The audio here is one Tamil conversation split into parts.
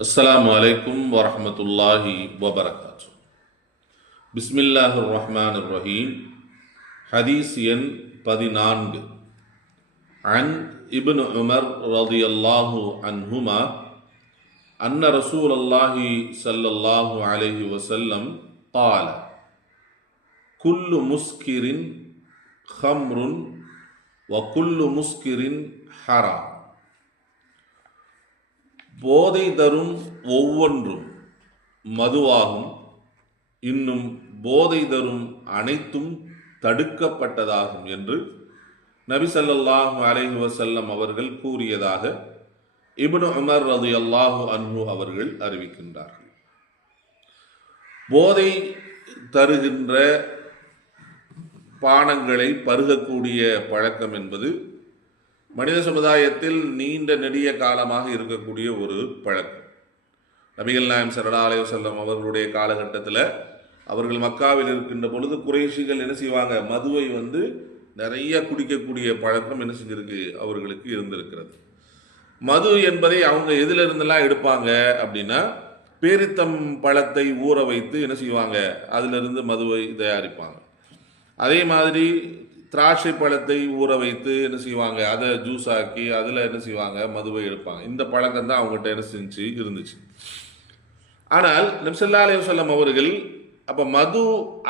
அஸ்ஸலாமு அலைக்கும் வரஹ்மத்துல்லாஹி வபரகாத்து. பிஸ்மில்லாஹிர் ரஹ்மானிர் ரஹீம். ஹதீஸ் எண் 14. அன் இப்னு உமர் ரலியல்லாஹு அன்ஹுமா அன்ன ரசூலல்லாஹி ஸல்லல்லாஹு அலைஹி வஸல்லம் قال كل مسكر خمر وكل مسكر حرام. போதை தரும் ஒவ்வொன்றும் மதுவாகும், இன்னும் போதை தரும் அனைத்தும் தடுக்கப்பட்டதாகும் என்று நபி ஸல்லல்லாஹு அலைஹி வஸல்லம் அவர்கள் கூறியதாக இப்னு உமர் ரலியல்லாஹு அன்ஹு அவர்கள் அறிவிக்கின்றார்கள். போதை தருகின்ற பானங்களை பருகக்கூடிய பழக்கம் என்பது மனித சமுதாயத்தில் நீண்ட நெடிய காலமாக இருக்கக்கூடிய ஒரு பழக்கம். நபிகள் நாயகம் ஸல்லல்லாஹு அலைஹி வஸல்லம் அவர்களுடைய காலகட்டத்தில் அவர்கள் மக்காவில் இருக்கின்ற பொழுது குறைஷிகள் என்ன செய்வாங்க, மதுவை நிறைய குடிக்கக்கூடிய பழக்கம் என்ன செஞ்சிருக்கு, அவர்களுக்கு இருந்திருக்கிறது. மது என்பதை அவங்க எதிலிருந்தெல்லாம் எடுப்பாங்க அப்படின்னா, பேரித்தம் பழத்தை ஊற வைத்து என்ன செய்வாங்க, அதிலிருந்து மதுவை தயாரிப்பாங்க. அதே மாதிரி திராட்சை பழத்தை ஊற வைத்து என்ன செய்வாங்க, அதை ஜூஸ் ஆக்கி அதில் என்ன செய்வாங்க, மதுவை எடுப்பாங்க. இந்த பழக்கம் தான் அவங்ககிட்ட என்ன செஞ்சு இருந்துச்சு. ஆனால் நபி ஸல்லல்லாஹு அலைஹி வஸல்லம் அவர்கள் அப்போ மது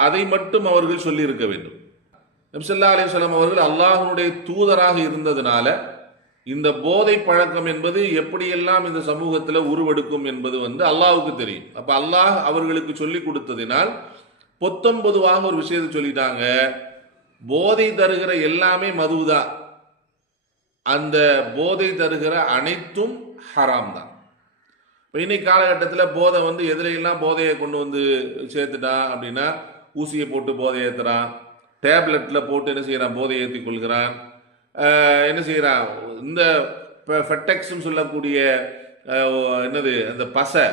அதை மட்டும் அவர்கள் சொல்லி இருக்க வேண்டும். நபி ஸல்லல்லாஹு அலைஹி வஸல்லம் அவர்கள் அல்லாஹ்வுடைய தூதராக இருந்ததுனால இந்த போதை பழக்கம் என்பது எப்படியெல்லாம் இந்த சமூகத்தில் உருவெடுக்கும் என்பது அல்லாஹ்வுக்கு தெரியும். அப்போ அல்லாஹ் அவர்களுக்கு சொல்லி கொடுத்ததினால் பொதுவாக ஒரு விஷயத்தை சொல்லிட்டாங்க, போதை தருகிற எல்லாமே மதுதான், அந்த போதை தருகிற அனைத்தும் ஹராம் தான். இப்போ இன்னைக்கு காலகட்டத்தில் போதை எதிரையெல்லாம் போதையை கொண்டு சேர்த்துட்டான் அப்படின்னா, ஊசியை போட்டு போதை ஏற்றுறான், டேப்லெட்டில் போட்டு என்ன செய்கிறான், போதை ஏற்றி கொள்கிறான். என்ன செய்கிறான், இந்த ஃபெட்டெக்ஸ்ன்னு சொல்லக்கூடிய என்னது அந்த பசை,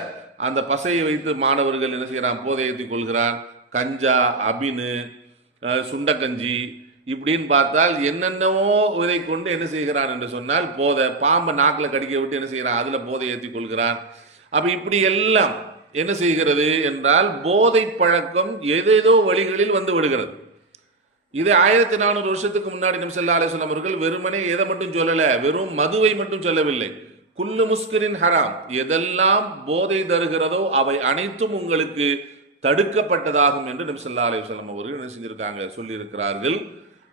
அந்த பசையை வைத்து மாணவர்கள் என்ன செய்கிறான், போதை ஏற்றி கொள்கிறான். கஞ்சா, அபினு, சுண்டக்கஞ்சி இப்படின்னு பார்த்தால் என்னென்னவோ இதை கொண்டு என்ன செய்கிறான் என்று சொன்னால் போதை. பாம்பை நாக்கில் கடிக்க விட்டு என்ன செய்கிறான், அதில் போதை ஏற்றி கொள்கிறான். அப்போ இப்படி எல்லாம் என்ன செய்கிறது என்றால் போதை பழக்கம் ஏதேதோ வழிகளில் விடுகிறது. இது 1400 வருஷத்துக்கு முன்னாடி நபி ஸல்லல்லாஹு அலைஹி வஸல்லம் அவர்கள் வெறுமனே எதை மட்டும் சொல்லல, வெறும் மதுவை மட்டும் சொல்லவில்லை. குல்லு முஸ்கிரின் ஹராம், எதெல்லாம் போதை தருகிறதோ அவை அனைத்தும் உங்களுக்கு தடுக்கப்பட்டதாகும் என்று நபி ஸல்லல்லாஹு அலைஹி வஸல்லம் அவர்கள் என்ன செஞ்சிருக்காங்க, சொல்லியிருக்கிறார்கள்.